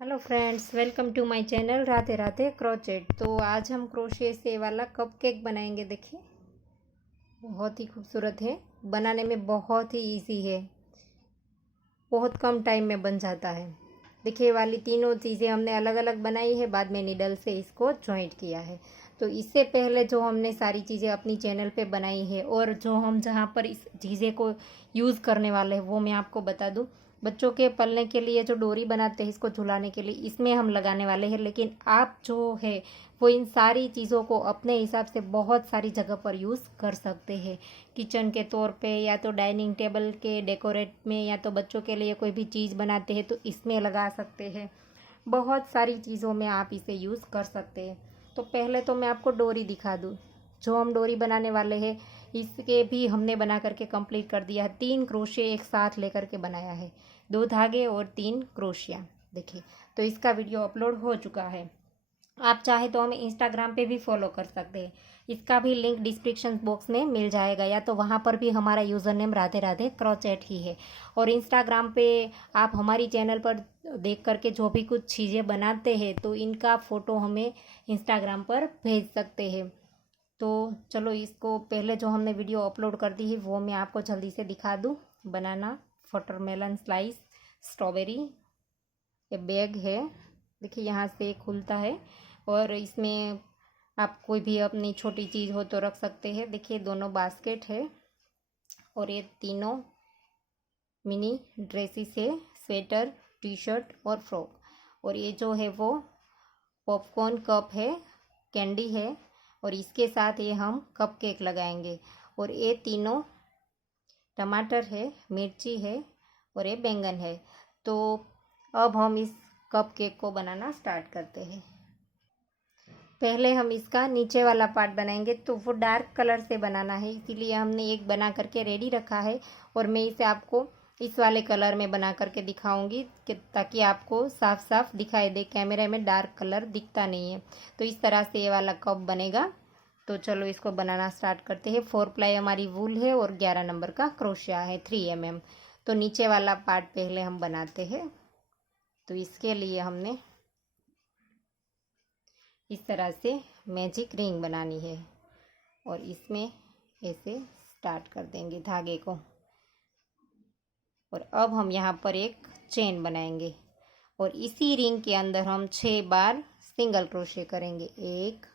Hello friends, welcome to my channel Radhe Radhe crochet. तो आज हम क्रोशे से वाला कप केक बनाएंगे। देखिए, बहुत ही खूबसूरत है, बनाने में बहुत ही इजी है, बहुत कम टाइम में बन जाता है। देखिए, वाली तीनों चीज़ें हमने अलग अलग बनाई है, बाद में निडल से इसको जॉइंट किया है। तो इससे पहले जो हमने सारी चीज़ें अपनी चैनल पे बनाई है और जो हम जहाँ पर इस चीज़ें को यूज़ करने वाले हैं वो मैं आपको बता दूँ। बच्चों के पलने के लिए जो डोरी बनाते हैं इसको झुलाने के लिए, इसमें हम लगाने वाले हैं। लेकिन आप जो है वो इन सारी चीज़ों को अपने हिसाब से बहुत सारी जगह पर यूज़ कर सकते हैं। किचन के तौर पे, या तो डाइनिंग टेबल के डेकोरेट में, या तो बच्चों के लिए कोई भी चीज़ बनाते हैं तो इसमें लगा सकते हैं। बहुत सारी चीज़ों में आप इसे यूज़ कर सकते हैं। तो पहले तो मैं आपको डोरी दिखा दूँ। जो हम डोरी बनाने वाले हैं इसके भी हमने बना करके कंप्लीट कर दिया है। 3 क्रोशे एक साथ लेकर के बनाया है, 2 धागे और 3 क्रोशिया। देखिए, तो इसका वीडियो अपलोड हो चुका है। आप चाहे तो हमें इंस्टाग्राम पे भी फॉलो कर सकते हैं, इसका भी लिंक डिस्क्रिप्शन बॉक्स में मिल जाएगा, या तो वहाँ पर भी हमारा user name Radhe Radhe crochet ही है। और इंस्टाग्राम पे आप हमारी चैनल पर देख करके जो भी कुछ चीज़ें बनाते हैं तो इनका फ़ोटो हमें इंस्टाग्राम पर भेज सकते हैं। तो चलो, इसको पहले जो हमने वीडियो अपलोड कर दी है वो मैं आपको जल्दी से दिखा दूँ। बनाना, वाटरमेलन स्लाइस, स्ट्रॉबेरी, ये बैग है। देखिए, यहाँ से खुलता है और इसमें आप कोई भी अपनी छोटी चीज़ हो तो रख सकते हैं। देखिए, दोनों बास्केट है और ये तीनों मिनी ड्रेसेस है, स्वेटर, टी शर्ट और फ्रॉक। और ये जो है वो पॉपकॉर्न कप है, कैंडी है, और इसके साथ ये हम कप केक लगाएंगे। और ये तीनों टमाटर है, मिर्ची है और ये बैंगन है। तो अब हम इस कप केक को बनाना स्टार्ट करते हैं। पहले हम इसका नीचे वाला पार्ट बनाएंगे, तो वो डार्क कलर से बनाना है, इसीलिए हमने एक बना करके रेडी रखा है। और मैं इसे आपको इस वाले कलर में बना करके दिखाऊंगी कि ताकि आपको साफ साफ दिखाई दे। कैमरे में डार्क कलर दिखता नहीं है। तो इस तरह से ये वाला कप बनेगा। तो चलो, इसको बनाना स्टार्ट करते हैं। 4 प्लाई हमारी वूल है और 11 नंबर का क्रोशिया है, 3 mm। तो नीचे वाला पार्ट पहले हम बनाते हैं। तो इसके लिए हमने इस तरह से मैजिक रिंग बनानी है और इसमें ऐसे स्टार्ट कर देंगे धागे को। और अब हम यहाँ पर एक चेन बनाएंगे और इसी रिंग के अंदर हम 6 बार सिंगल क्रोशे करेंगे। 1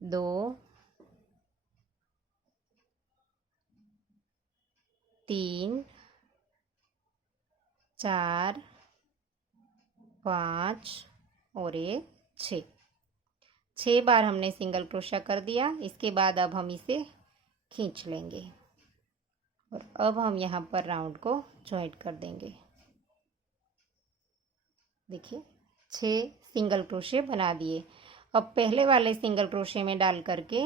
2 3 4 5 और ये 6 बार हमने सिंगल क्रोशा कर दिया। इसके बाद अब हम इसे खींच लेंगे और अब हम यहाँ पर राउंड को जॉइंट कर देंगे। देखिए, 6 सिंगल क्रोशे बना दिए। अब पहले वाले सिंगल क्रोशे में डाल करके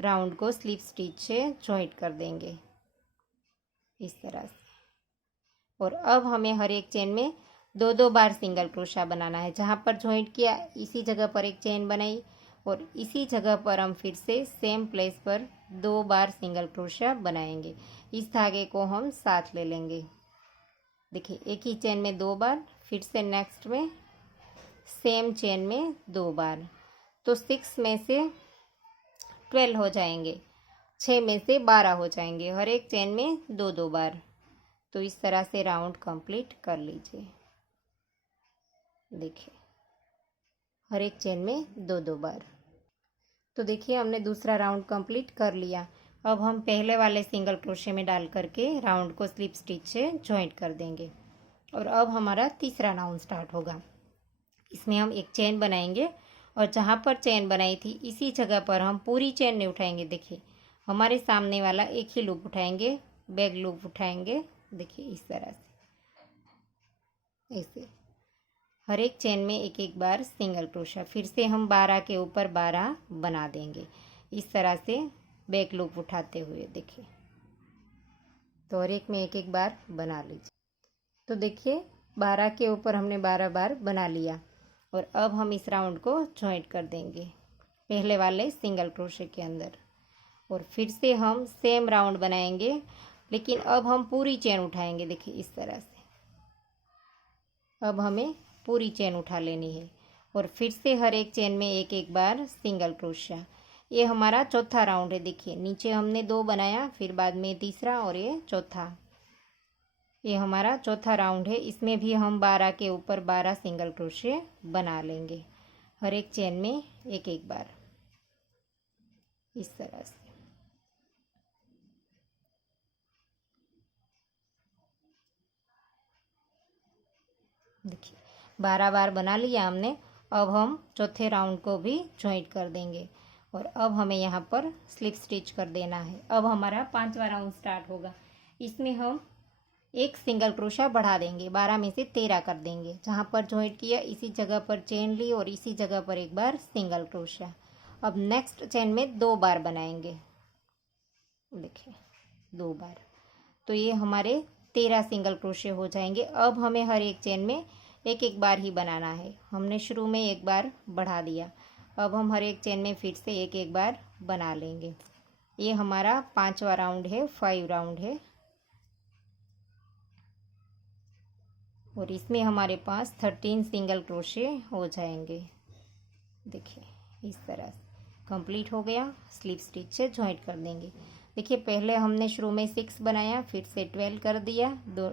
राउंड को स्लिप स्टिच से जॉइंट कर देंगे इस तरह से। और अब हमें हर एक चेन में 2 बार सिंगल क्रोशा बनाना है। जहाँ पर जॉइंट किया इसी जगह पर एक चेन बनाई और इसी जगह पर हम फिर से सेम प्लेस पर 2 बार सिंगल क्रोशा बनाएंगे। इस धागे को हम साथ ले लेंगे। देखिए, एक ही चेन में 2 बार, फिर से नेक्स्ट में सेम चेन में 2 बार। तो 6 में से 12 हो जाएंगे, 6 में से 12 हो जाएंगे, हर एक चेन में 2 बार। तो इस तरह से राउंड कंप्लीट कर लीजिए। देखिए, हर एक चेन में 2 बार। तो देखिए, हमने दूसरा राउंड कंप्लीट कर लिया। अब हम पहले वाले सिंगल क्रोशे में डाल करके राउंड को स्लिप स्टिच से जॉइंट कर देंगे। और अब हमारा तीसरा राउंड स्टार्ट होगा। इसमें हम एक चेन बनाएंगे और जहाँ पर चेन बनाई थी इसी जगह पर हम पूरी चेन नहीं उठाएंगे। देखिए, हमारे सामने वाला एक ही लूप उठाएंगे, बैक लूप उठाएंगे। देखिए, इस तरह से ऐसे हर एक चेन में एक एक बार सिंगल क्रोशा, फिर से हम 12 के ऊपर 12 बना देंगे इस तरह से बैक लूप उठाते हुए। देखिए, तो हर एक में एक एक बार बना लीजिए। तो देखिए, 12 के ऊपर हमने 12 बार बना लिया। और अब हम इस राउंड को जॉइंट कर देंगे पहले वाले सिंगल क्रोशे के अंदर। और फिर से हम सेम राउंड बनाएंगे, लेकिन अब हम पूरी चेन उठाएंगे। देखिए, इस तरह से अब हमें पूरी चेन उठा लेनी है और फिर से हर एक चेन में एक एक बार सिंगल क्रोशिया। ये हमारा चौथा राउंड है। देखिए नीचे हमने 2 बनाया, फिर बाद में तीसरा और ये चौथा। ये हमारा चौथा राउंड है। इसमें भी हम 12 के ऊपर 12 सिंगल क्रोशिया बना लेंगे, हर एक चेन में एक एक बार, इस तरह से। देखिए 12 बार बना लिया हमने। अब हम चौथे राउंड को भी जॉइंट कर देंगे और अब हमें यहाँ पर स्लिप स्टिच कर देना है। अब हमारा 5वां राउंड स्टार्ट होगा। इसमें हम एक सिंगल क्रोशिया बढ़ा देंगे, 12 में से 13 कर देंगे। जहाँ पर जॉइंट किया इसी जगह पर चेन ली और इसी जगह पर एक बार सिंगल क्रोशिया। अब नेक्स्ट चेन में 2 बार बनाएंगे। देखिए 2 बार, तो ये हमारे 13 सिंगल क्रोशिया हो जाएंगे। अब हमें हर एक चेन में एक एक बार ही बनाना है। हमने शुरू में एक बार बढ़ा दिया, अब हम हर एक चेन में फिर से एक एक बार बना लेंगे। ये हमारा 5वां राउंड है, 5 राउंड है और इसमें हमारे पास 13 सिंगल क्रोशिया हो जाएंगे। देखिए इस तरह से कंप्लीट हो गया। स्लिप स्टिच से जॉइंट कर देंगे। देखिए पहले हमने शुरू में 6 बनाया, फिर से 12 कर दिया। दो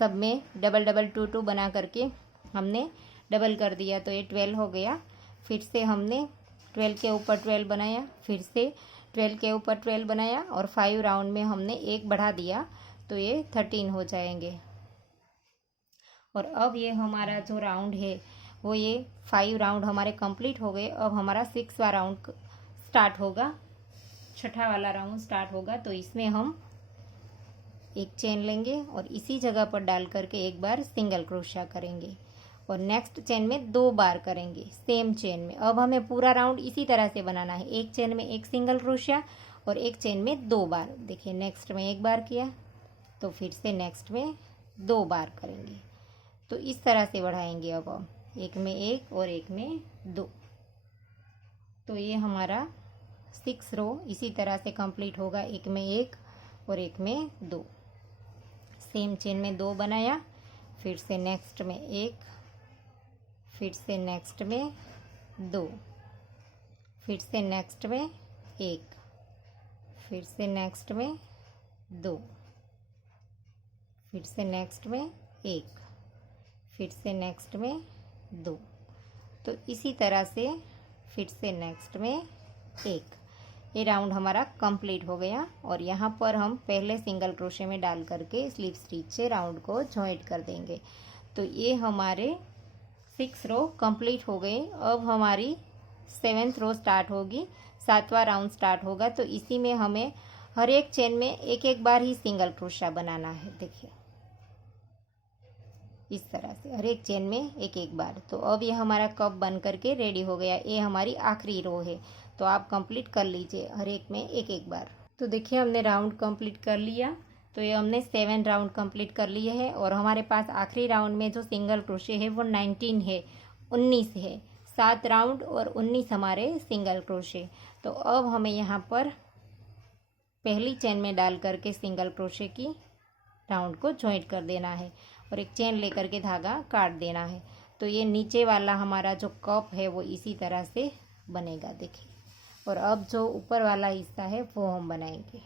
सब में डबल डबल 2 2 बना करके हमने डबल कर दिया, तो ये 12 हो गया। फिर से हमने 12 के ऊपर 12 बनाया, फिर से 12 के ऊपर 12 बनाया और 5 राउंड में हमने एक बढ़ा दिया, तो ये 13 हो जाएंगे। और अब ये हमारा जो राउंड है वो ये 5 राउंड हमारे कंप्लीट हो गए। अब हमारा 6वां राउंड स्टार्ट होगा, छठा वाला राउंड स्टार्ट होगा। तो इसमें हम एक चेन लेंगे और इसी जगह पर डाल करके एक बार सिंगल क्रोशिया करेंगे और नेक्स्ट चेन में 2 बार करेंगे सेम चेन में। अब हमें पूरा राउंड इसी तरह से बनाना है, एक चेन में एक सिंगल क्रोशिया और एक चेन में 2 बार। देखिए नेक्स्ट में एक बार किया, तो फिर से नेक्स्ट में 2 बार करेंगे। तो इस तरह से बढ़ाएंगे। अब हम एक में एक और एक में 2। तो ये हमारा 6 रो इसी तरह से कंप्लीट होगा, एक में एक और एक में 2। सेम चेन में 2 बनाया, फिर से नेक्स्ट में एक, फिर से नेक्स्ट में 2, फिर से नेक्स्ट में एक, फिर से नेक्स्ट में 2, फिर से नेक्स्ट में एक, फिर से नेक्स्ट में 2। तो इसी तरह से फिर से नेक्स्ट में एक। ये राउंड हमारा कंप्लीट हो गया और यहाँ पर हम पहले सिंगल क्रोशे में डाल करके स्लिप स्टिच से राउंड को जॉइंट कर देंगे। तो ये हमारे 6 रो कंप्लीट हो गए। अब हमारी 7th रो स्टार्ट होगी, 7वां राउंड स्टार्ट होगा। तो इसी में हमें हर एक चेन में एक एक बार ही सिंगल क्रोशा बनाना है। देखिए इस तरह से हर एक चेन में एक एक बार। तो अब ये हमारा कप बन करके रेडी हो गया। ये हमारी आखिरी रो है, तो आप कंप्लीट कर लीजिए हर एक में एक एक बार। तो देखिए हमने राउंड कंप्लीट कर लिया। तो ये हमने 7 राउंड कंप्लीट कर लिए हैं और हमारे पास आखिरी राउंड में जो सिंगल क्रोशे है वो 19 है, 19 है। 7 राउंड और 19 हमारे सिंगल क्रोशे। तो अब हमें यहाँ पर पहली चेन में डाल करके सिंगल क्रोशे की राउंड को जॉइंट कर देना है और एक चेन लेकर के धागा काट देना है। तो ये नीचे वाला हमारा जो कप है वो इसी तरह से बनेगा। देखिए, और अब जो ऊपर वाला हिस्सा है वो हम बनाएंगे।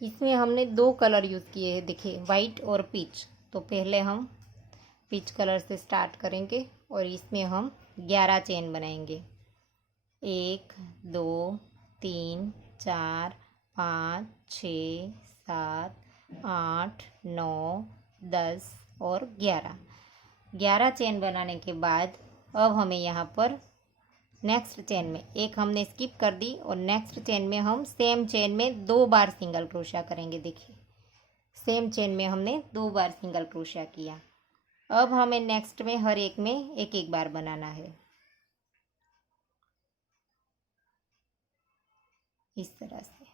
इसमें हमने 2 कलर यूज़ किए हैं, देखिए वाइट और पीच। तो पहले हम पीच कलर से स्टार्ट करेंगे और इसमें हम 11 चेन बनाएंगे। 1 2 3 4 5 6 7 8 9 10 और 11 चेन बनाने के बाद अब हमें यहाँ पर नेक्स्ट चेन में एक हमने स्किप कर दी और नेक्स्ट चेन में हम सेम चेन में 2 बार सिंगल क्रोशिया करेंगे। देखिए सेम चेन में हमने 2 बार सिंगल क्रोशिया किया। अब हमें नेक्स्ट में हर एक में एक एक बार बनाना है, इस तरह से।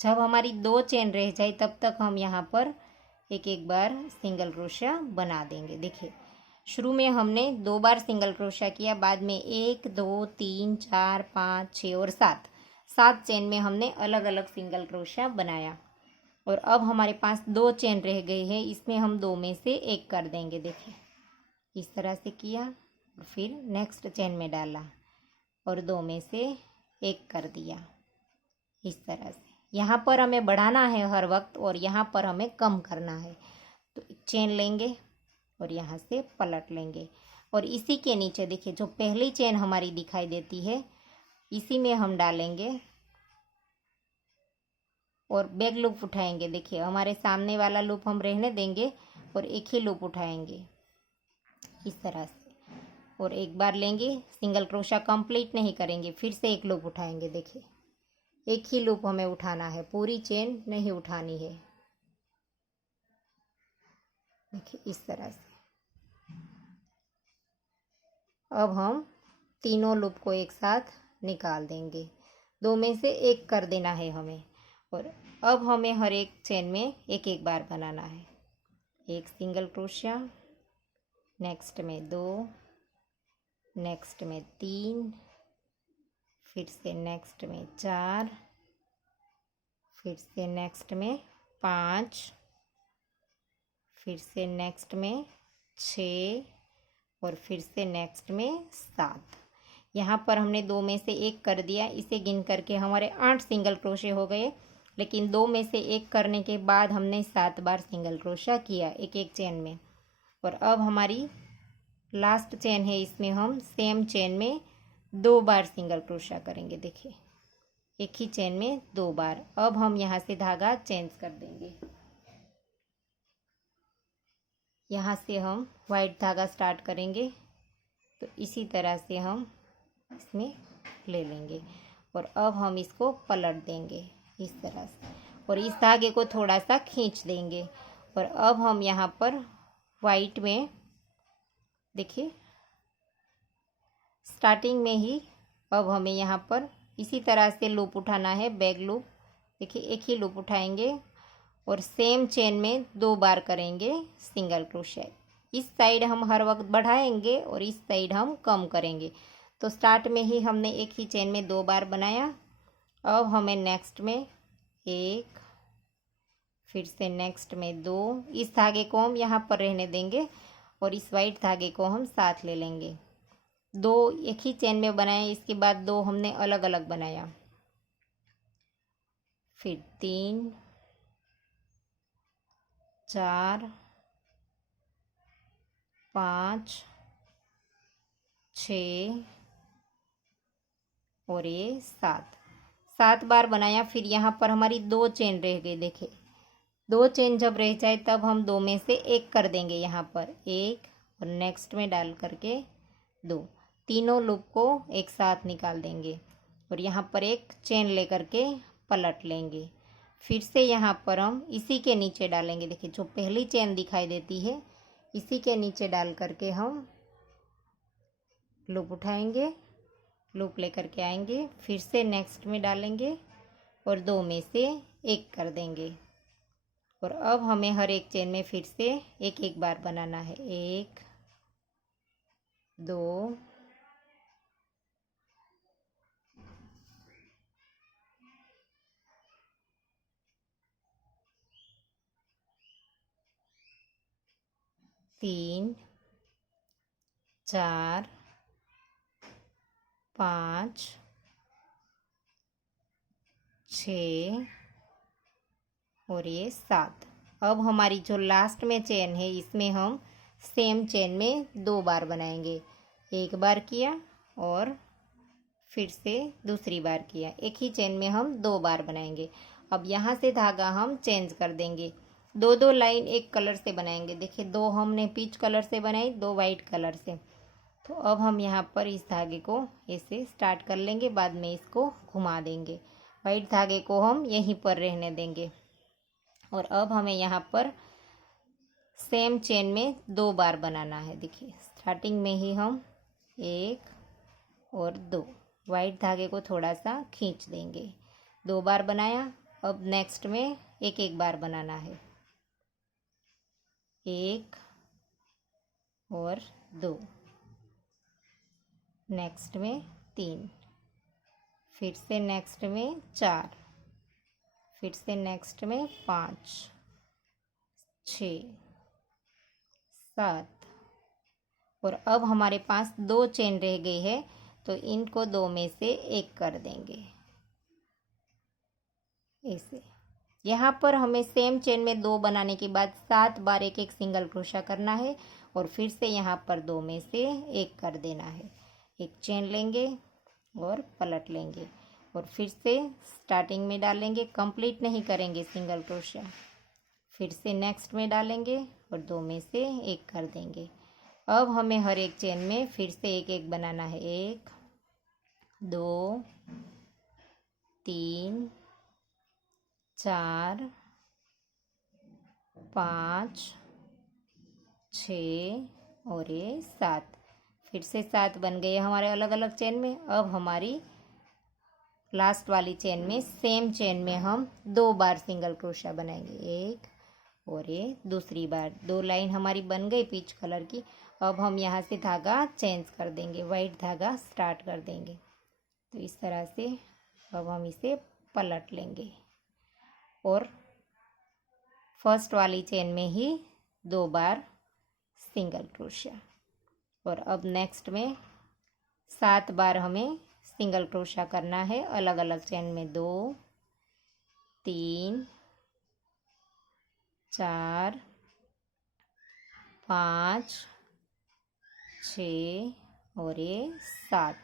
जब हमारी 2 चेन रह जाए तब तक हम यहाँ पर एक एक बार सिंगल क्रोशिया बना देंगे। देखिए शुरू में हमने 2 बार सिंगल क्रोशिया किया, बाद में 1 2 3 4 5 6 और 7 चेन में हमने अलग अलग सिंगल क्रोशिया बनाया। और अब हमारे पास 2 चेन रह गए हैं, इसमें हम 2 में से एक कर देंगे। देखिए इस तरह से किया और फिर नेक्स्ट चेन में डाला और 2 में से एक कर दिया इस तरह से। यहाँ पर हमें बढ़ाना है हर वक्त और यहाँ पर हमें कम करना है। तो चेन लेंगे और यहाँ से पलट लेंगे और इसी के नीचे देखिए जो पहली चेन हमारी दिखाई देती है इसी में हम डालेंगे और बैक लूप उठाएंगे। देखिए हमारे सामने वाला लूप हम रहने देंगे और एक ही लूप उठाएंगे इस तरह से। और एक बार लेंगे, सिंगल क्रोशा कंप्लीट नहीं करेंगे, फिर से एक लूप उठाएंगे। देखिए एक ही लूप हमें उठाना है, पूरी चेन नहीं उठानी है। देखिए इस तरह से। अब हम तीनों लूप को एक साथ निकाल देंगे, 2 में से एक कर देना है हमें। और अब हमें हर एक चेन में एक एक बार बनाना है। एक सिंगल क्रोशिया, नेक्स्ट में 2, नेक्स्ट में 3, फिर से नेक्स्ट में 4, फिर से नेक्स्ट में 5, फिर से नेक्स्ट में 6 और फिर से नेक्स्ट में 7। यहाँ पर हमने 2 में से एक कर दिया, इसे गिन करके हमारे 8 सिंगल क्रोशे हो गए। लेकिन 2 में से एक करने के बाद हमने 7 बार सिंगल क्रोशा किया एक एक चेन में। और अब हमारी लास्ट चेन है, इसमें हम सेम चेन में 2 बार सिंगल क्रोशा करेंगे। देखिए एक ही चेन में 2 बार। अब हम यहाँ से धागा चेंज कर देंगे। यहाँ से हम वाइट धागा स्टार्ट करेंगे, तो इसी तरह से हम इसमें ले लेंगे और अब हम इसको पलट देंगे इस तरह से और इस धागे को थोड़ा सा खींच देंगे। और अब हम यहाँ पर वाइट में देखिए स्टार्टिंग में ही अब हमें यहाँ पर इसी तरह से लूप उठाना है, बैक लूप। देखिए एक ही लूप उठाएंगे और सेम चेन में 2 बार करेंगे सिंगल क्रोशे। इस साइड हम हर वक्त बढ़ाएंगे और इस साइड हम कम करेंगे। तो स्टार्ट में ही हमने एक ही चेन में 2 बार बनाया। अब हमें नेक्स्ट में 1, फिर से नेक्स्ट में 2। इस धागे को हम यहाँ पर रहने देंगे और इस वाइट धागे को हम साथ ले लेंगे। 2 एक ही चेन में बनाए, इसके बाद 2 हमने अलग अलग बनाया। फिर 3, 4, 5, 6 और ये 7 बार बनाया। फिर यहाँ पर हमारी 2 चेन रह गई। देखिए 2 चेन जब रह जाए तब हम 2 में से एक कर देंगे, यहाँ पर 1 और नेक्स्ट में डाल करके 2। तीनों लूप को एक साथ निकाल देंगे और यहाँ पर एक चेन लेकर के पलट लेंगे। फिर से यहाँ पर हम इसी के नीचे डालेंगे। देखिए जो पहली चेन दिखाई देती है इसी के नीचे डाल करके हम लूप उठाएंगे, लूप लेकर के आएंगे, फिर से नेक्स्ट में डालेंगे और 2 में से एक कर देंगे। और अब हमें हर एक चेन में फिर से एक एक बार बनाना है। 1, 2, 3, 4, 5, 6 और ये 7। अब हमारी जो लास्ट में चेन है इसमें हम सेम चेन में 2 बार बनाएंगे। एक बार किया और फिर से दूसरी बार किया, एक ही चेन में हम 2 बार बनाएंगे। अब यहाँ से धागा हम चेंज कर देंगे, 2 लाइन एक कलर से बनाएंगे। देखिए 2 हमने पीच कलर से बनाई, 2 वाइट कलर से। तो अब हम यहाँ पर इस धागे को ऐसे स्टार्ट कर लेंगे, बाद में इसको घुमा देंगे। वाइट धागे को हम यहीं पर रहने देंगे और अब हमें यहाँ पर सेम चेन में 2 बार बनाना है। देखिए स्टार्टिंग में ही हम 1 और 2 वाइट धागे को थोड़ा सा खींच देंगे, 2 बार बनाया। अब नेक्स्ट में एक एक बार बनाना है, 1 और 2, नेक्स्ट में 3, फिर से नेक्स्ट में 4, फिर से नेक्स्ट में 5 6 7। और अब हमारे पास 2 चेन रह गई है, तो इनको 2 में से 1 कर देंगे ऐसे। यहाँ पर हमें सेम चेन में 2 बनाने के बाद 7 बार एक एक सिंगल क्रोशा करना है और फिर से यहाँ पर 2 में से 1 कर देना है। एक चेन लेंगे और पलट लेंगे और फिर से स्टार्टिंग में डालेंगे, कंप्लीट नहीं करेंगे सिंगल क्रोशा। फिर से नेक्स्ट में डालेंगे और 2 में से 1 कर देंगे। अब हमें हर एक चेन में फिर से एक एक बनाना है। 1 2 3 4 5 6 और ये 7। फिर से 7 बन गए हमारे अलग अलग चेन में। अब हमारी लास्ट वाली चेन में सेम चेन में हम 2 बार सिंगल क्रोशा बनाएंगे। 1 और ये दूसरी बार। 2 लाइन हमारी बन गई पीच कलर की। अब हम यहाँ से धागा चेंज कर देंगे, वाइट धागा स्टार्ट कर देंगे। तो इस तरह से अब हम इसे पलट लेंगे और फर्स्ट वाली चेन में ही 2 बार सिंगल क्रोशा। और अब नेक्स्ट में 7 बार हमें सिंगल क्रोशा करना है अलग अलग चेन में। 2 3 4 5 6 और ये 7।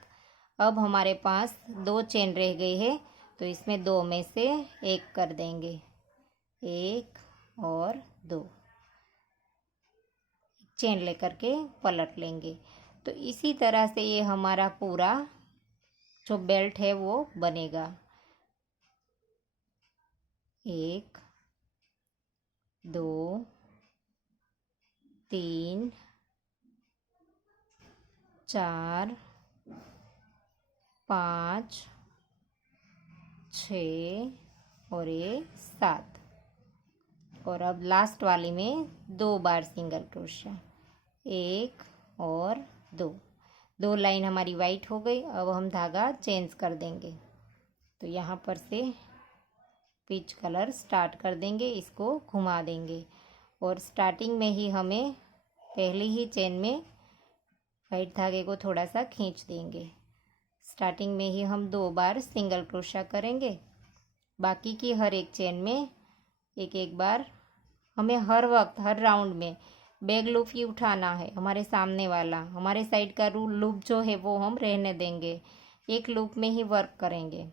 अब हमारे पास 2 चेन रह गई है, तो इसमें 2 में से 1 कर देंगे। 1 और 2 चेन लेकर के पलट लेंगे। तो इसी तरह से ये हमारा पूरा जो बेल्ट है वो बनेगा। 1 2 3 4 5 6 और ये 7। और अब लास्ट वाली में 2 बार सिंगल क्रोशा। 1 और 2 लाइन हमारी वाइट हो गई। अब हम धागा चेंज कर देंगे। तो यहाँ पर से पीच कलर स्टार्ट कर देंगे, इसको घुमा देंगे और स्टार्टिंग में ही हमें पहली ही चेन में वाइट धागे को थोड़ा सा खींच देंगे। स्टार्टिंग में ही हम 2 बार सिंगल क्रोशा करेंगे। बाकी की हर एक चेन में एक एक बार हमें हर वक्त हर राउंड में बैक लूप ही उठाना है। हमारे सामने वाला हमारे साइड का लूप जो है वो हम रहने देंगे, एक लूप में ही वर्क करेंगे।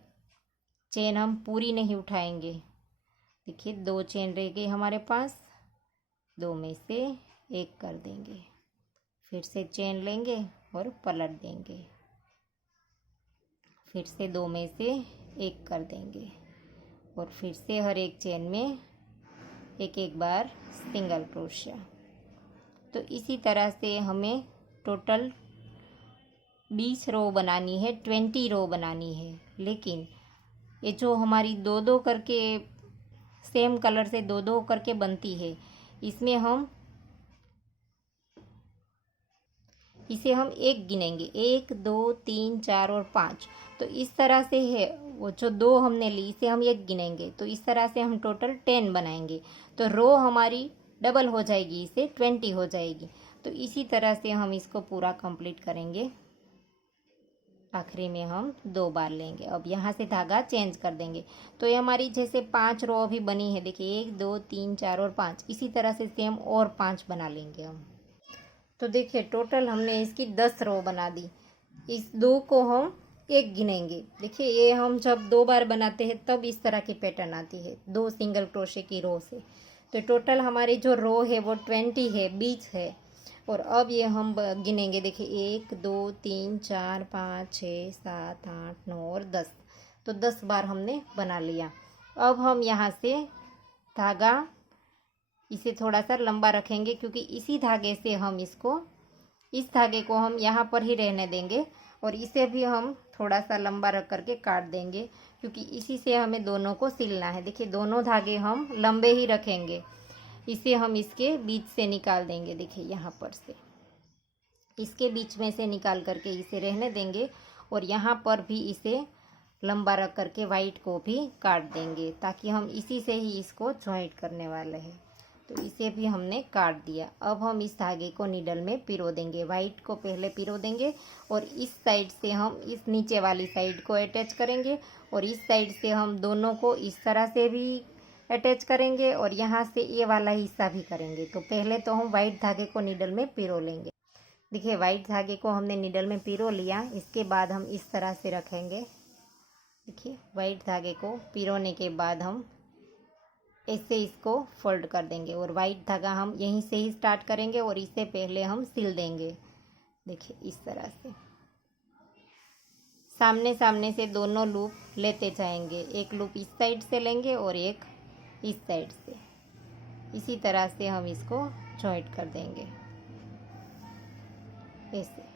चेन हम पूरी नहीं उठाएंगे। देखिए 2 चेन रह गई हमारे पास, 2 में से 1 कर देंगे। फिर से चेन लेंगे और पलट देंगे। फिर से 2 में से 1 कर देंगे और फिर से हर एक चेन में एक एक बार सिंगल क्रोशा। तो इसी तरह से हमें टोटल 20 रो बनानी है, 20 रो बनानी है। लेकिन ये जो हमारी 2-2 करके सेम कलर से 2-2 करके बनती है, इसमें हम इसे हम 1 गिनेंगे। 1 2 3 4 और 5। तो इस तरह से है वो जो 2 हमने ली, इसे हम 1 गिनेंगे। तो इस तरह से हम टोटल 10 बनाएंगे। तो रो हमारी डबल हो जाएगी, इसे 20 हो जाएगी। तो इसी तरह से हम इसको पूरा कंप्लीट करेंगे। आखिरी में हम 2 बार लेंगे। अब यहाँ से धागा चेंज कर देंगे। तो ये हमारी जैसे 5 रो अभी बनी है, देखिए 1 2 3 4 और 5। इसी तरह से सेम और 5 बना लेंगे हम। तो देखिए टोटल हमने इसकी 10 रो बना दी। इस 2 को हम 1 गिनेंगे। देखिए ये हम जब 2 बार बनाते हैं तब इस तरह की पैटर्न आती है, 2 सिंगल क्रोशे की रो से। तो टोटल हमारी जो रो है वो 20 है, 20 है। और अब ये हम गिनेंगे। देखिए 1 2 3 4 5 6 7 8 9 और 10। तो 10 बार हमने बना लिया। अब हम यहाँ से धागा इसे थोड़ा सा लंबा रखेंगे, क्योंकि इसी धागे से हम इस धागे को हम यहाँ पर ही रहने देंगे और इसे भी हम थोड़ा सा लंबा रख करके काट देंगे, क्योंकि इसी से हमें दोनों को सिलना है। देखिए दोनों धागे हम लंबे ही रखेंगे। इसे हम इसके बीच से निकाल देंगे। देखिए यहाँ पर से इसके बीच में से निकाल करके इसे रहने देंगे और यहाँ पर भी इसे लंबा रख करके वाइट को भी काट देंगे, ताकि हम इसी से ही इसको जॉइंट करने वाले हैं। तो इसे भी हमने काट दिया। अब हम इस धागे को नीडल में पिरो देंगे। वाइट को पहले पिरो देंगे और इस साइड से हम इस नीचे वाली साइड को अटैच करेंगे और इस साइड से हम दोनों को इस तरह से भी अटैच करेंगे और यहाँ से ये वाला हिस्सा भी करेंगे। तो पहले तो हम वाइट धागे को नीडल में पिरो लेंगे। देखिए, वाइट धागे को हमने नीडल में पिरो लिया। इसके बाद हम इस तरह से रखेंगे। देखिए, वाइट धागे को पिरोने के बाद हम ऐसे इसको फोल्ड कर देंगे और वाइट धागा हम यहीं से ही स्टार्ट करेंगे और इससे पहले हम सिल देंगे। देखिए, इस तरह से सामने सामने से दोनों लूप लेते जाएंगे। एक लूप इस साइड से लेंगे और एक इस साइड से। इसी तरह से हम इसको जॉइंट कर देंगे ऐसे।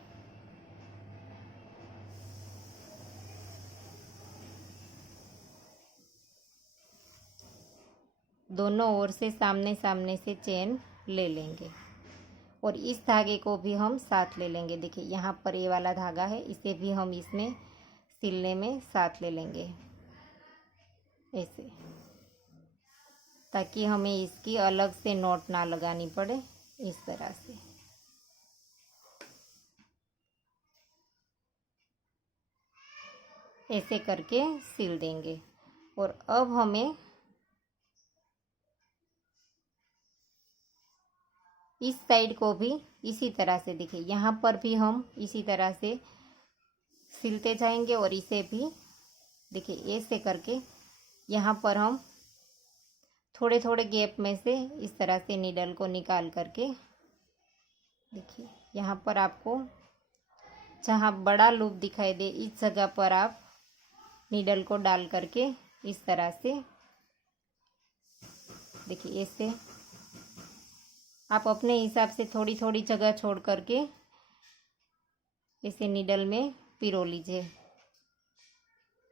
दोनों ओर से सामने सामने से चेन ले लेंगे और इस धागे को भी हम साथ ले लेंगे। देखिए, यहाँ पर ये वाला धागा है, इसे भी हम इसमें सिलने में साथ ले लेंगे ऐसे, ताकि हमें इसकी अलग से नॉट ना लगानी पड़े। इस तरह से ऐसे करके सिल देंगे। और अब हमें इस साइड को भी इसी तरह से, देखिए यहाँ पर भी हम इसी तरह से सिलते जाएंगे और इसे भी देखिए ऐसे करके यहाँ पर हम थोड़े थोड़े गैप में से इस तरह से नीडल को निकाल करके, देखिए यहाँ पर आपको जहाँ बड़ा लूप दिखाई दे इस जगह पर आप नीडल को डाल करके इस तरह से, देखिए ऐसे आप अपने हिसाब से थोड़ी थोड़ी जगह छोड़ करके इसे नीडल में पिरो लीजिए।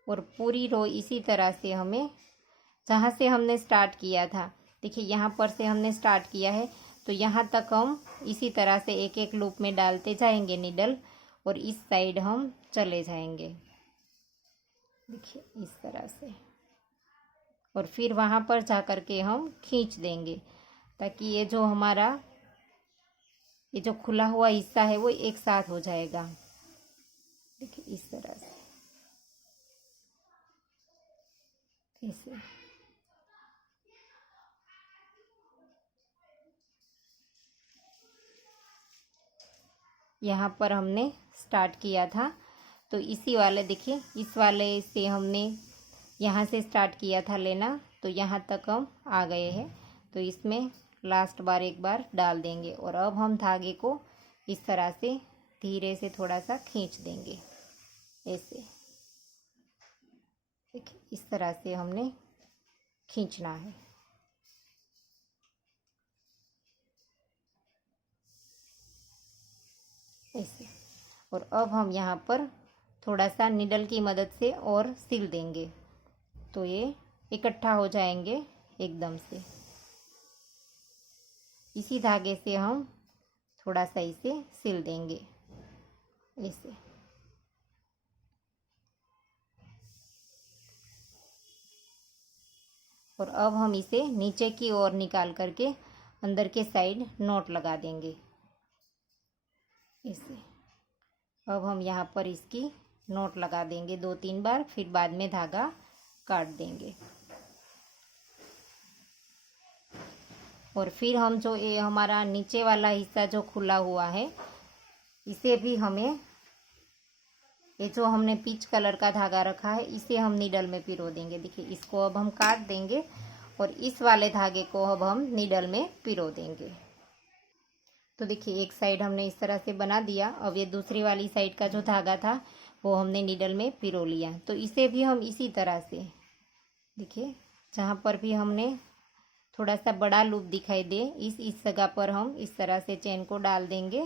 और पूरी रो इसी तरह से हमें, जहाँ से हमने स्टार्ट किया था, देखिए यहाँ पर से हमने स्टार्ट किया है, तो यहाँ तक हम इसी तरह से एक एक लूप में डालते जाएंगे नीडल और इस साइड हम चले जाएंगे। देखिए इस तरह से, और फिर वहाँ पर जा कर के हम खींच देंगे, ताकि ये जो हमारा ये जो खुला हुआ हिस्सा है वो एक साथ हो जाएगा। देखिए इस तरह से ऐसे। यहाँ पर हमने स्टार्ट किया था, तो इसी वाले, देखिए इस वाले से हमने यहाँ से स्टार्ट किया था लेना, तो यहाँ तक हम आ गए हैं। तो इसमें लास्ट बार एक बार डाल देंगे और अब हम धागे को इस तरह से धीरे से थोड़ा सा खींच देंगे ऐसे। देखिए इस तरह से हमने खींचना है ऐसे। और अब हम यहाँ पर थोड़ा सा निडल की मदद से और सिल देंगे, तो ये इकट्ठा हो जाएंगे एकदम से। इसी धागे से हम थोड़ा सा इसे सिल देंगे ऐसे। और अब हम इसे नीचे की ओर निकाल करके अंदर के साइड नॉट लगा देंगे ऐसे। अब हम यहाँ पर इसकी नॉट लगा देंगे 2-3 बार, फिर बाद में धागा काट देंगे। और फिर हम जो ये हमारा नीचे वाला हिस्सा जो खुला हुआ है, इसे भी हमें, ये जो हमने पीच कलर का धागा रखा है, इसे हम नीडल में पिरो देंगे। देखिए इसको अब हम काट देंगे और इस वाले धागे को अब हम नीडल में पिरो देंगे। तो देखिए एक साइड हमने इस तरह से बना दिया। अब ये दूसरी वाली साइड का जो धागा था वो हमने नीडल में पिरो लिया। तो इसे भी हम इसी तरह से, देखिए जहाँ पर भी हमने थोड़ा सा बड़ा लूप दिखाई दे, इस जगह पर हम इस तरह से चेन को डाल देंगे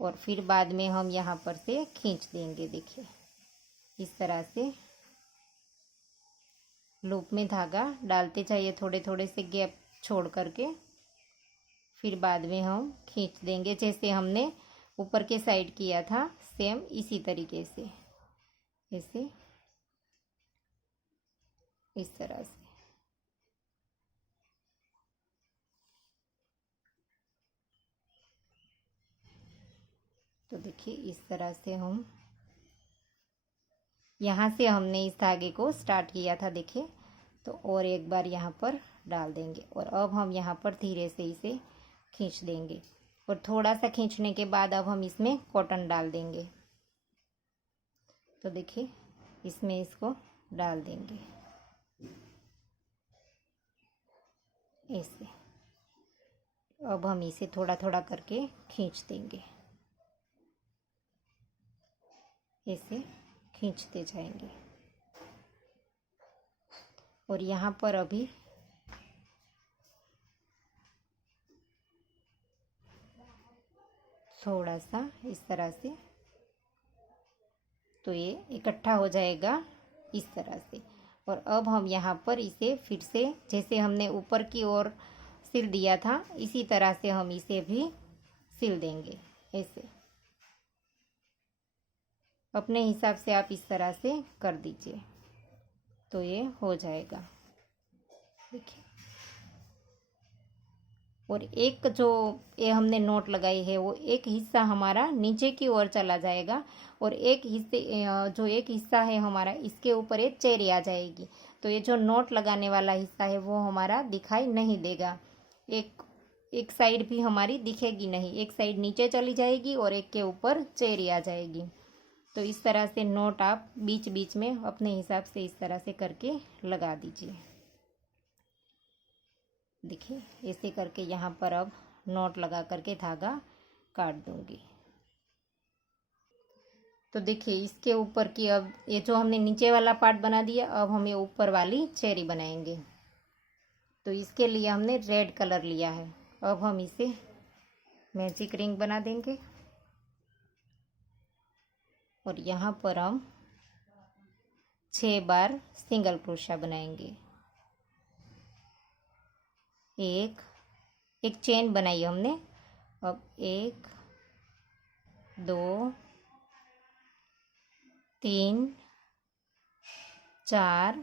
और फिर बाद में हम यहाँ पर से खींच देंगे। देखिए इस तरह से लूप में धागा डालते जाइए थोड़े थोड़े से गैप छोड़ करके, फिर बाद में हम खींच देंगे जैसे हमने ऊपर के साइड किया था, सेम इसी तरीके से ऐसे। इस तरह से। तो देखिए इस तरह से हम यहाँ से हमने इस धागे को स्टार्ट किया था, देखिए। तो और एक बार यहाँ पर डाल देंगे और अब हम यहाँ पर धीरे से इसे खींच देंगे और थोड़ा सा खींचने के बाद अब हम इसमें कॉटन डाल देंगे। तो देखिए इसमें इसको डाल देंगे ऐसे। अब हम इसे थोड़ा थोड़ा करके खींच देंगे, ऐसे खींचते जाएंगे। और यहाँ पर अभी थोड़ा सा इस तरह से, तो ये इकट्ठा हो जाएगा इस तरह से। और अब हम यहाँ पर इसे फिर से जैसे हमने ऊपर की ओर सिल दिया था इसी तरह से हम इसे भी सिल देंगे ऐसे। अपने हिसाब से आप इस तरह से कर दीजिए तो ये हो जाएगा, देखिए। और एक जो ये हमने नोट लगाई है वो एक हिस्सा हमारा नीचे की ओर चला जाएगा और एक हिस्से जो एक हिस्सा है हमारा इसके ऊपर एक चेरी आ जाएगी। तो ये जो नोट लगाने वाला हिस्सा है वो हमारा दिखाई नहीं देगा। एक साइड भी हमारी दिखेगी नहीं, एक साइड नीचे चली जाएगी और एक के ऊपर चेरी आ जाएगी। तो इस तरह से नोट आप बीच बीच में अपने हिसाब से इस तरह से करके लगा दीजिए। देखिए ऐसे करके यहाँ पर अब नोट लगा करके धागा काट दूंगी। तो देखिए इसके ऊपर की अब ये जो हमने नीचे वाला पार्ट बना दिया, अब हम ये ऊपर वाली चेरी बनाएंगे। तो इसके लिए हमने रेड कलर लिया है। अब हम इसे मैजिक रिंग बना देंगे और यहाँ पर हम 6 बार सिंगल क्रोशा बनाएंगे। एक चेन बनाई हमने। अब 1 2 3 4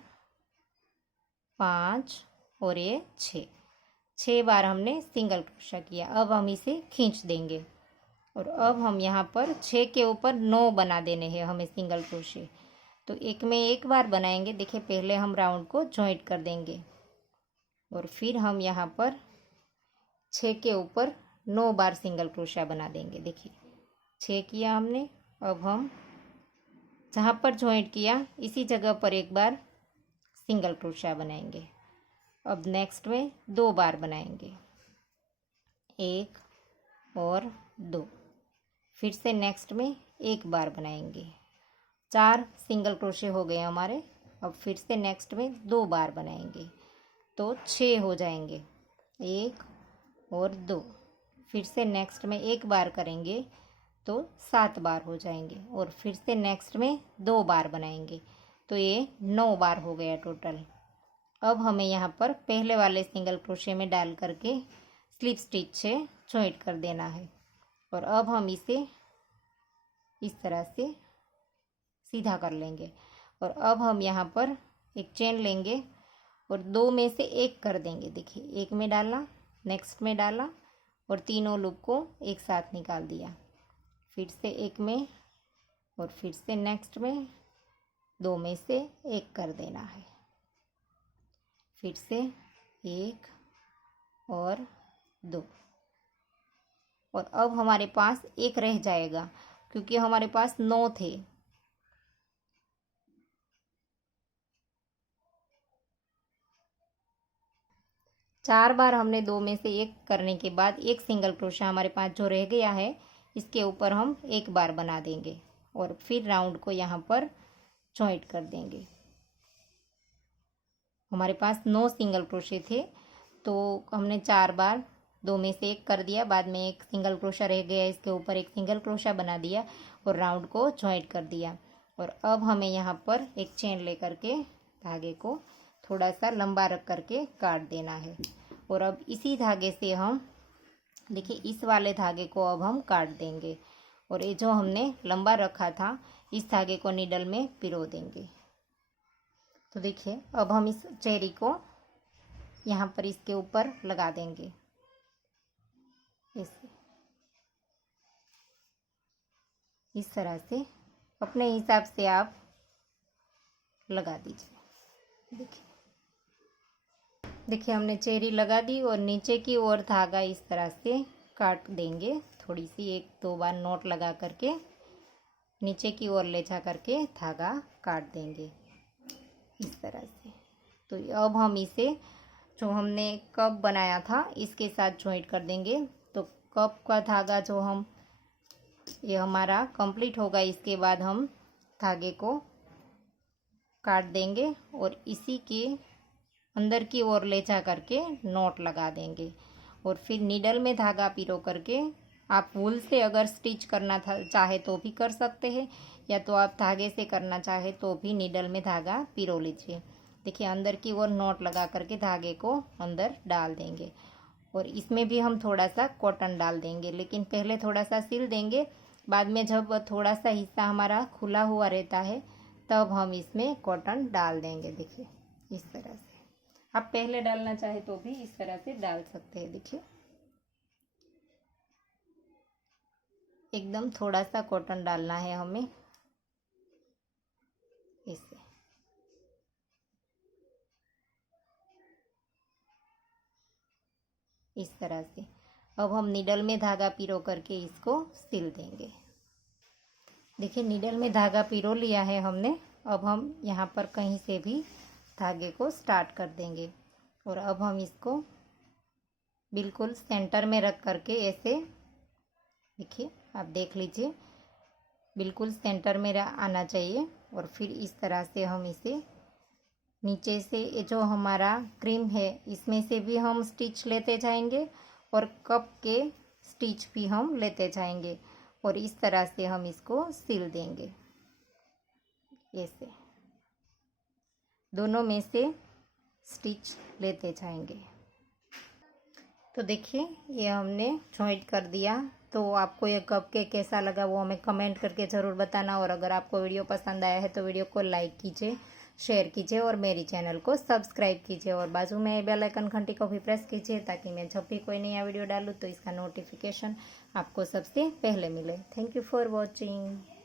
5 और ये 6 बार हमने सिंगल क्रोशा किया। अब हम इसे खींच देंगे और अब हम यहाँ पर 6 के ऊपर 9 बना देने हैं हमें सिंगल क्रोशे। तो एक में एक बार बनाएंगे। देखिए पहले हम राउंड को जॉइंट कर देंगे और फिर हम यहाँ पर 6 के ऊपर 9 बार सिंगल क्रोशा बना देंगे। देखिए 6 किया हमने। अब हम जहाँ पर जॉइंट किया इसी जगह पर एक बार सिंगल क्रोशा बनाएंगे। अब नेक्स्ट में 2 बार बनाएंगे, 1 और 2। फिर से नेक्स्ट में 1 बार बनाएंगे। 4 सिंगल क्रोशे हो गए हमारे। अब फिर से नेक्स्ट में 2 बार बनाएंगे तो 6 हो जाएंगे, 1 और 2। फिर से नेक्स्ट में 1 बार करेंगे तो 7 बार हो जाएंगे और फिर से नेक्स्ट में 2 बार बनाएंगे तो ये 9 बार हो गया टोटल। अब हमें यहाँ पर पहले वाले सिंगल क्रोशे में डाल करके स्लिप स्टिच से जॉइंट कर देना है। और अब हम इसे इस तरह से सीधा कर लेंगे और अब हम यहाँ पर एक चेन लेंगे और 2 में से 1 कर देंगे। देखिए 1 में डाला, नेक्स्ट में डाला और तीनों लूप को एक साथ निकाल दिया। फिर से 1 में और फिर से नेक्स्ट में 2 में से 1 कर देना है। फिर से 1 और 2 और अब हमारे पास 1 रह जाएगा क्योंकि हमारे पास 9 थे। चार बार हमने 2 में से 1 करने के बाद एक सिंगल क्रोशा हमारे पास जो रह गया है इसके ऊपर हम 1 बार बना देंगे और फिर राउंड को यहाँ पर जॉइंट कर देंगे। हमारे पास 9 सिंगल क्रोशे थे तो हमने 4 बार 2 में से 1 कर दिया, बाद में एक सिंगल क्रोशा रह गया, इसके ऊपर एक सिंगल क्रोशा बना दिया और राउंड को जॉइंट कर दिया। और अब हमें यहाँ पर एक चेन लेकर के धागे को थोड़ा सा लंबा रख करके काट देना है। और अब इसी धागे से हम देखिए इस वाले धागे को अब हम काट देंगे और ये जो हमने लंबा रखा था इस धागे को नीडल में पिरो देंगे। तो देखिए अब हम इस चेरी को यहाँ पर इसके ऊपर लगा देंगे ऐसे, इस तरह से अपने हिसाब से आप लगा दीजिए। देखिए हमने चेरी लगा दी और नीचे की ओर धागा इस तरह से काट देंगे, थोड़ी सी 1-2 बार नोट लगा करके नीचे की ओर ले जा करके धागा काट देंगे इस तरह से। तो अब हम इसे जो हमने कप बनाया था इसके साथ जॉइंट कर देंगे। तो कप का धागा जो हम ये हमारा कंप्लीट होगा, इसके बाद हम धागे को काट देंगे और इसी के अंदर की ओर ले जा करके नॉट लगा देंगे और फिर नीडल में धागा पिरो करके आप वूल से अगर स्टिच करना चाहे तो भी कर सकते हैं, या तो आप धागे से करना चाहे तो भी नीडल में धागा पिरो लीजिए। देखिए अंदर की ओर नॉट लगा करके धागे को अंदर डाल देंगे और इसमें भी हम थोड़ा सा कॉटन डाल देंगे, लेकिन पहले थोड़ा सा सिल देंगे, बाद में जब थोड़ा सा हिस्सा हमारा खुला हुआ रहता है तब हम इसमें कॉटन डाल देंगे। देखिए इस तरह से आप पहले डालना चाहे तो भी इस तरह से डाल सकते हैं। देखिए एकदम थोड़ा सा कॉटन डालना है हमें इससे। इस तरह से अब हम नीडल में धागा पिरो करके इसको सिल देंगे। देखिए नीडल में धागा पिरो लिया है हमने, अब हम यहाँ पर कहीं से भी धागे को स्टार्ट कर देंगे और अब हम इसको बिल्कुल सेंटर में रख करके ऐसे, देखिए आप देख लीजिए बिल्कुल सेंटर में आना चाहिए और फिर इस तरह से हम इसे नीचे से जो हमारा क्रीम है इसमें से भी हम स्टिच लेते जाएंगे और कप के स्टिच भी हम लेते जाएंगे और इस तरह से हम इसको सिल देंगे। ऐसे दोनों में से स्टिच लेते जाएंगे। तो देखिए ये हमने जॉइंट कर दिया। तो आपको ये कपकेक कैसा लगा वो हमें कमेंट करके ज़रूर बताना, और अगर आपको वीडियो पसंद आया है तो वीडियो को लाइक कीजिए, शेयर कीजिए और मेरी चैनल को सब्सक्राइब कीजिए और बाजू में बेल आइकन घंटी को भी प्रेस कीजिए ताकि मैं जब भी कोई नया वीडियो डालूँ तो इसका नोटिफिकेशन आपको सबसे पहले मिले। Thank you for watching.